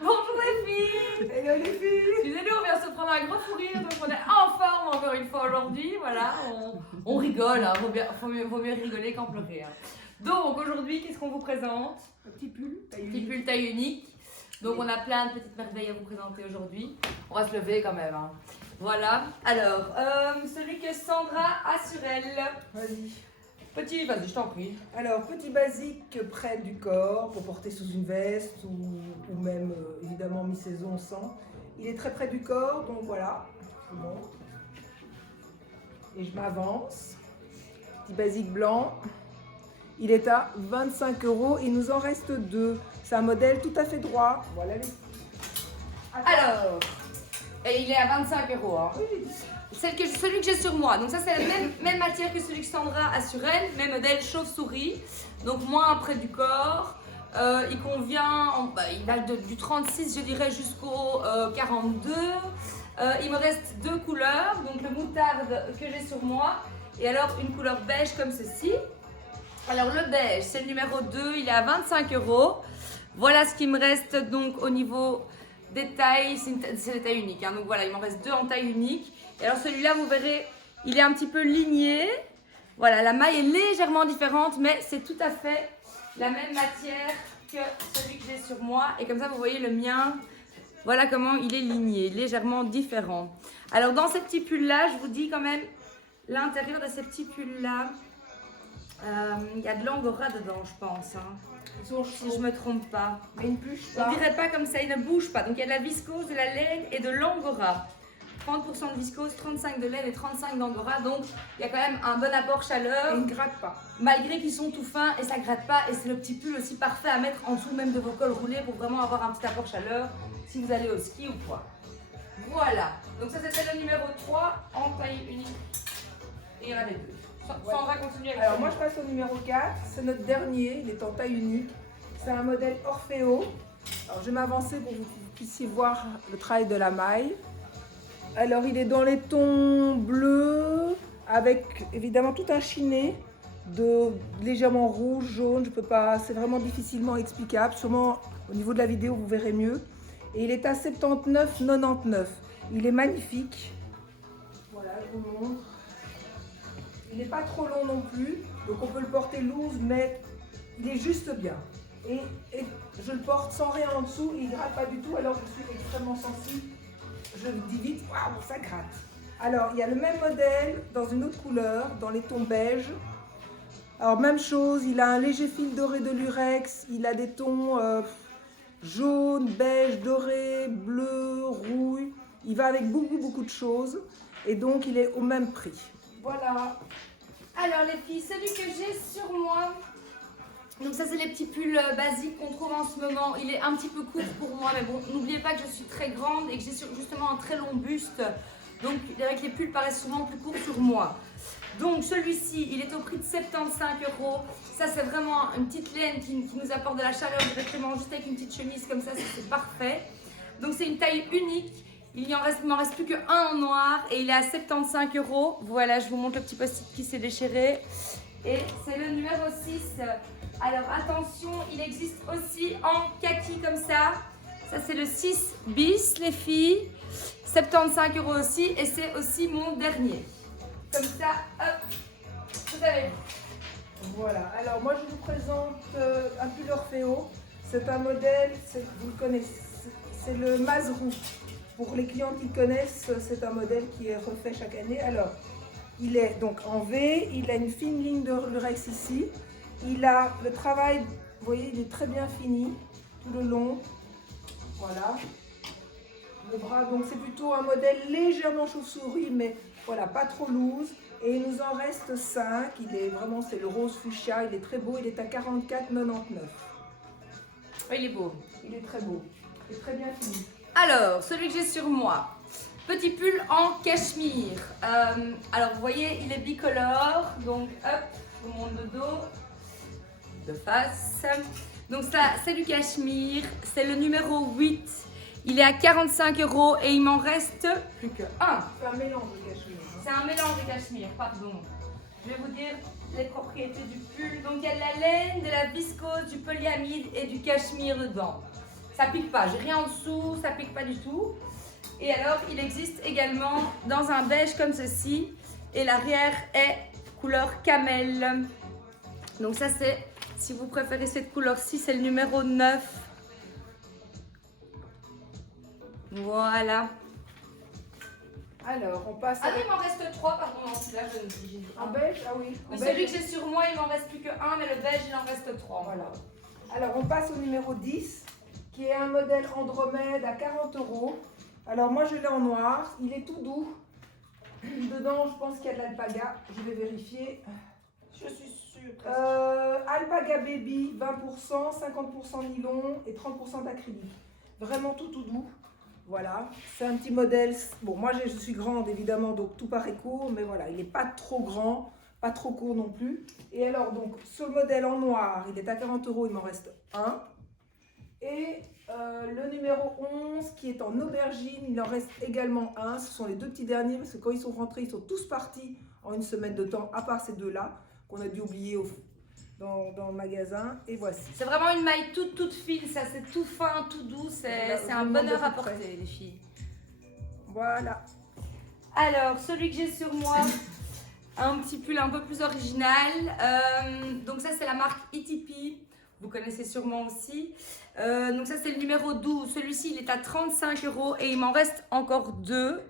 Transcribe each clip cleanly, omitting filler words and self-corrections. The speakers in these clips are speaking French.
Bonjour les filles. Hello les filles. Excusez-nous, on vient de se prendre un gros fou rire, donc on est en forme encore une fois aujourd'hui. Voilà, on rigole, hein. Vaut mieux rigoler qu'en pleurer. Hein. Donc aujourd'hui, qu'est-ce qu'on vous présente? Un petit pull. Petit pull taille unique. Donc on a plein de petites merveilles à vous présenter aujourd'hui. On va se lever quand même. Hein. Voilà. Alors, celui que Sandra a sur elle. Vas-y. Petit, vas-y, je t'en prie. Alors, petit basique près du corps pour porter sous une veste ou même évidemment mi-saison sans. Il est très près du corps, donc voilà. Bon. Et je m'avance. Petit basique blanc. Il est à 25 €. Il nous en reste deux. C'est un modèle tout à fait droit. Voilà les. Alors, et il est à 25 €. Hein. Oui. Celui que j'ai sur moi, donc ça c'est la même matière que celui que Sandra a sur elle, même modèle chauve-souris, donc moins près du corps. Il convient, il va du 36 je dirais jusqu'au 42. Il me reste deux couleurs, donc le moutarde que j'ai sur moi et alors une couleur beige comme ceci. Alors le beige c'est le numéro 2, il est à 25 €. Voilà ce qui me reste donc au niveau des tailles, c'est des tailles uniques, hein. Donc voilà, il m'en reste deux en taille unique. Et alors celui-là, vous verrez, il est un petit peu ligné. Voilà, la maille est légèrement différente, mais c'est tout à fait la même matière que celui que j'ai sur moi. Et comme ça, vous voyez le mien, voilà comment il est ligné, légèrement différent. Alors dans ces petits pulls-là, je vous dis quand même, l'intérieur de ces petits pulls-là, il y a de l'angora dedans, je pense. Hein. Ils sont Si chauds. je me trompe pas. Mais ils ne puchent On pas. dirait pas comme ça, il ne bouge pas. Donc il y a de la viscose, de la laine et de l'angora. 30% de viscose, 35 de laine et 35 d'angora. Donc il y a quand même un bon apport chaleur. Et ils ne grattent pas. Malgré qu'ils sont tout fins et ça gratte pas. Et c'est le petit pull aussi parfait à mettre en dessous même de vos cols roulés pour vraiment avoir un petit apport chaleur si vous allez au ski ou quoi. Voilà. Donc ça c'était le numéro 3 en taille unique. Et il y en avait deux. Sandra continue avec Alors moi je passe au numéro 4, c'est notre dernier, il est en taille unique. C'est un modèle Orfeo. Alors je vais m'avancer pour que vous puissiez voir le travail de la maille. Alors il est dans les tons bleus avec évidemment tout un chiné de légèrement rouge, jaune, je peux pas, c'est vraiment difficilement explicable. Sûrement au niveau de la vidéo vous verrez mieux. Et il est à 79,99. Il est magnifique. Voilà, je vous montre. Il n'est pas trop long non plus, donc on peut le porter loose, mais il est juste bien. Et je le porte sans rien en dessous, il ne gratte pas du tout, alors je suis extrêmement sensible. Je le dis vite, waouh, ça gratte. Alors, il y a le même modèle dans une autre couleur, dans les tons beige. Alors, même chose, il a un léger fil doré de lurex, il a des tons jaune, beige, doré, bleu, rouille. Il va avec beaucoup de choses, et donc il est au même prix. Voilà. Alors les filles, celui que j'ai sur moi, donc ça c'est les petits pulls basiques qu'on trouve en ce moment. Il est un petit peu court pour moi, mais bon, n'oubliez pas que je suis très grande et que j'ai justement un très long buste. Donc avec les pulls paraissent souvent plus courts sur moi. Donc celui-ci, il est au prix de 75 €. Ça c'est vraiment une petite laine qui nous apporte de la chaleur directement, juste avec une petite chemise comme ça, c'est parfait. Donc c'est une taille unique. Il m'en reste plus qu'un en noir et il est à 75 €. Voilà, je vous montre le petit post-it qui s'est déchiré. Et c'est le numéro 6. Alors attention, il existe aussi en kaki comme ça. Ça c'est le 6 bis les filles. 75 € aussi et c'est aussi mon dernier. Comme ça, hop, vous avez. Voilà, alors moi je vous présente un pull Orfeo. C'est un modèle, vous le connaissez, c'est le Mazrou. Pour les clients qui connaissent, c'est un modèle qui est refait chaque année. Alors, il est donc en V, il a une fine ligne de lurex ici. Il a le travail, vous voyez, il est très bien fini tout le long. Voilà. Le bras, donc c'est plutôt un modèle légèrement chauve-souris, mais voilà, pas trop loose. Et il nous en reste 5. Il est vraiment, c'est le rose fuchsia, il est très beau, il est à 44,99. Oui, il est beau. Il est très beau, il est très bien fini. Alors, celui que j'ai sur moi, petit pull en cachemire. Alors, vous voyez, il est bicolore. Donc, hop, je vous montre le dos, de face. Donc, ça, c'est du cachemire. C'est le numéro 8. Il est à 45 € et il m'en reste plus que un. C'est un mélange de cachemire. C'est un mélange de cachemire, pardon. Je vais vous dire les propriétés du pull. Donc, il y a de la laine, de la viscose, du polyamide et du cachemire dedans. Ça pique pas, j'ai rien en dessous, ça pique pas du tout. Et alors, il existe également dans un beige comme ceci. Et l'arrière est couleur camel. Donc ça c'est, si vous préférez cette couleur-ci, c'est le numéro 9. Voilà. Alors, on passe Ah non, il m'en reste 3, pardon, non, celui-là, je ne dis en beige. Ah oui. en Mais beige. celui que j'ai sur moi, il m'en reste plus que 1, mais le beige, il en reste 3. Voilà. Alors, on passe au numéro 10, qui est un modèle Andromède à 40 €. Alors, moi, je l'ai en noir. Il est tout doux. Dedans, je pense qu'il y a de l'alpaga. Je vais vérifier. Je suis sûre. Alpaga Baby, 20%, 50% nylon et 30% d'acrylique. Vraiment tout doux. Voilà, c'est un petit modèle. Bon, moi je suis grande évidemment, donc tout paraît court, mais voilà, il n'est pas trop grand, pas trop court non plus. Et alors, donc, ce modèle en noir, il est à 40 €, il m'en reste un. Et le numéro 11, qui est en aubergine, il en reste également un. Ce sont les deux petits derniers, parce que quand ils sont rentrés, ils sont tous partis en une semaine de temps, à part ces deux-là, qu'on a dû oublier dans le magasin. Et voici. C'est vraiment une maille toute fine, ça c'est tout fin, tout doux, c'est un bonheur à porter les filles. Voilà. Alors, celui que j'ai sur moi, un petit pull un peu plus original. Donc ça c'est la marque ETP, vous connaissez sûrement aussi. Donc ça c'est le numéro 12, celui-ci il est à 35 € et il m'en reste encore 2.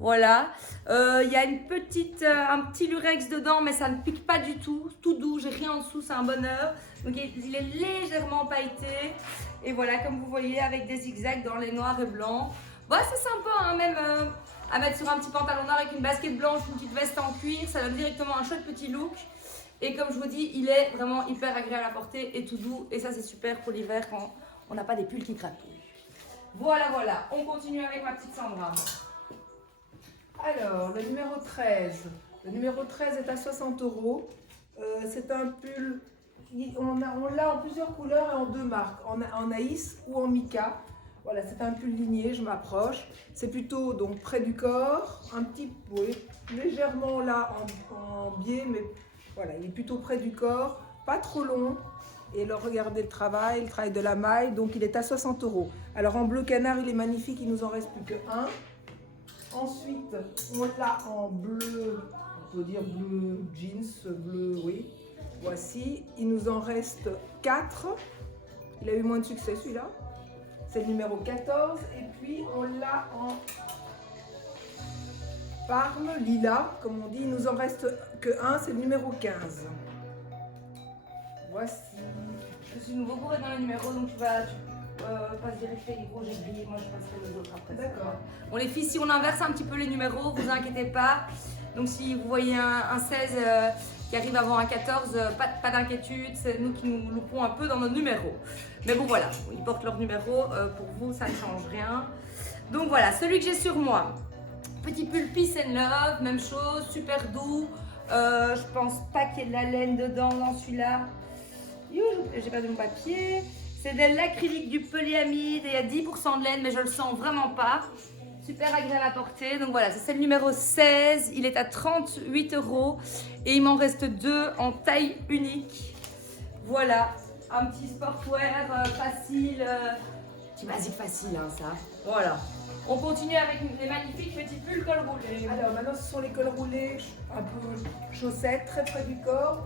Voilà, il y a un petit lurex dedans, mais ça ne pique pas du tout, tout doux, j'ai rien en dessous, c'est un bonheur. Donc il est légèrement pailleté, et voilà, comme vous voyez, avec des zigzags dans les noirs et blancs. Bon, c'est sympa, hein, même à mettre sur un petit pantalon noir avec une basket blanche, une petite veste en cuir, ça donne directement un chouette petit look. Et comme je vous dis, il est vraiment hyper agréable à porter et tout doux, et ça c'est super pour l'hiver quand on n'a pas des pulls qui gratouillent. Voilà, voilà, on continue avec ma petite Sandra. Alors, le numéro 13. Le numéro 13 est à 60 €. C'est un pull, on l'a en plusieurs couleurs et en deux marques, en Aïs ou en Mica. Voilà, c'est un pull ligné, je m'approche. C'est plutôt donc près du corps, un petit, oui, légèrement là en biais, mais voilà, il est plutôt près du corps, pas trop long. Et là, regardez le travail de la maille, donc il est à 60 €. Alors en bleu canard, il est magnifique, il nous en reste plus qu'un. Ensuite, on l'a en bleu, on peut dire bleu jeans, bleu, oui. Voici, il nous en reste 4. Il a eu moins de succès celui-là. C'est le numéro 14. Et puis, on l'a en parme, lilas, comme on dit. Il nous en reste que un, c'est le numéro 15. Voici. Je suis nouveau pour être dans les numéros, donc tu vas pas se dire que gros, j'ai grillé, moi je passerai les autres après. D'accord. Bon les filles, si on inverse un petit peu les numéros, vous inquiétez pas. Donc si vous voyez un 16 qui arrive avant un 14, pas d'inquiétude, c'est nous qui nous loupons un peu dans nos numéros. Mais bon voilà, ils portent leurs numéros, pour vous ça ne change rien. Donc voilà, celui que j'ai sur moi, petit pull Peace and Love, même chose, super doux. Je pense pas qu'il y ait de la laine dedans dans celui-là. J'ai perdu mon papier. C'est de l'acrylique, du polyamide et il y a 10% de laine, mais je le sens vraiment pas. Super agréable à porter. Donc voilà, c'est le numéro 16. Il est à 38 € et il m'en reste 2 en taille unique. Voilà, un petit sportwear facile, petit basique facile, hein, ça. Voilà. On continue avec les magnifiques petits pulls col roulé. Alors maintenant, ce sont les cols roulés, un peu chaussettes, très près du corps.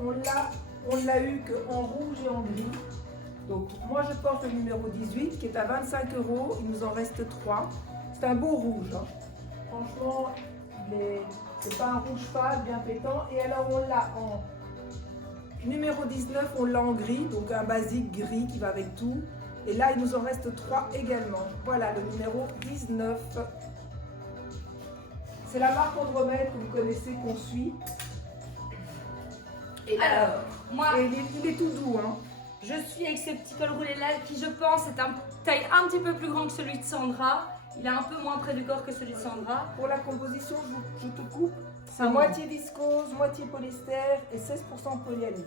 On l'a eu qu'en rouge et en gris. Donc moi je porte le numéro 18 qui est à 25 €, il nous en reste 3. C'est un beau rouge, hein. Franchement, c'est pas un rouge fade, bien pétant. Et alors on l'a en numéro 19, on l'a en gris, donc un basique gris qui va avec tout. Et là il nous en reste 3 également. Voilà le numéro 19. C'est la marque Andromède que vous connaissez, qu'on suit. Et Alors, moi... et il est tout doux, hein. Je suis avec ce petit col roulé là qui, je pense, est un taille un petit peu plus grand que celui de Sandra. Il est un peu moins près du corps que celui de Sandra. Pour la composition, je te coupe. C'est Ah bon. moitié viscose, moitié polyester et 16% polyamide.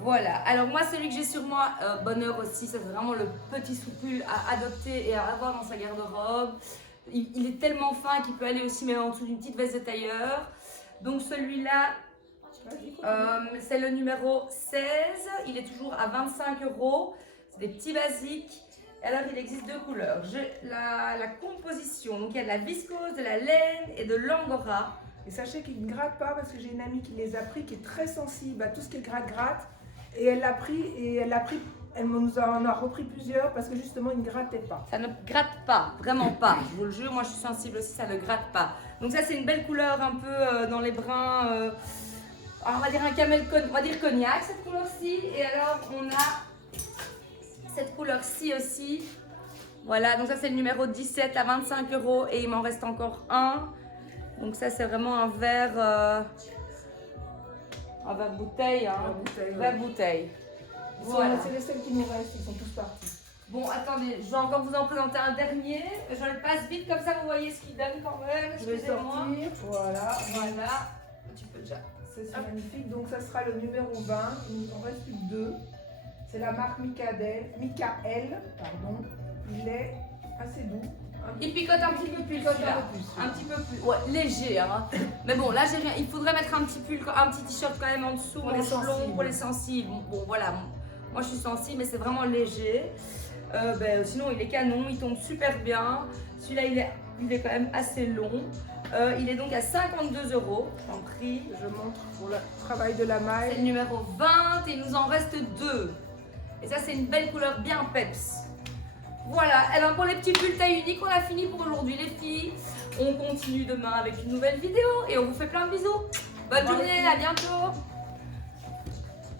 Voilà. Alors moi, celui que j'ai sur moi, bonheur aussi, ça c'est vraiment le petit soupul à adopter et à avoir dans sa garde-robe. Il est tellement fin qu'il peut aller aussi même en dessous d'une petite veste de tailleur. Donc celui-là, c'est le numéro 16, il est toujours à 25 €. C'est des petits basiques. Alors, il existe deux couleurs. La composition, donc il y a de la viscose, de la laine et de l'angora. Et sachez qu'ils ne grattent pas parce que j'ai une amie qui les a pris, qui est très sensible à tout ce qui est gratte. Et elle l'a pris elle nous en a repris plusieurs parce que justement, il ne grattait pas. Ça ne gratte pas, vraiment pas. Je vous le jure, moi je suis sensible aussi, ça ne gratte pas. Donc ça, c'est une belle couleur un peu dans les bruns. On va dire on va dire cognac, cette couleur-ci. Et alors, on a cette couleur-ci aussi. Voilà, donc ça c'est le numéro 17 à 25 € et il m'en reste encore un. Donc ça c'est vraiment un verre bouteille, hein. Verre bouteille. Voilà. C'est les seuls qui nous restent, ils sont tous partis. Bon, attendez, je vais encore vous en présenter un dernier. Je le passe vite, comme ça vous voyez ce qu'il donne quand même. Je vais sortir, voilà. Voilà. Tu peux déjà. C'est magnifique, donc ça sera le numéro 20, il en reste plus que 2. C'est la marque Michael, pardon. Il est assez doux. Il picote un petit peu plus, celui-là. Un petit peu plus. Ouais, léger, hein. Mais bon, là, j'ai rien. Il faudrait mettre un petit pull, un petit t-shirt quand même en dessous, pour les sensibles. Bon, voilà. Moi, je suis sensible, mais c'est vraiment léger. Sinon, il est canon, il tombe super bien. Celui-là, il est quand même assez long. Il est donc à 52 €. En prix. Je montre pour le travail de la maille. C'est le numéro 20 et il nous en reste 2. Et ça, c'est une belle couleur bien peps. Voilà, et bien pour les petits pulls taille unique, on a fini pour aujourd'hui les filles. On continue demain avec une nouvelle vidéo et on vous fait plein de bisous. Bonne journée, à bientôt.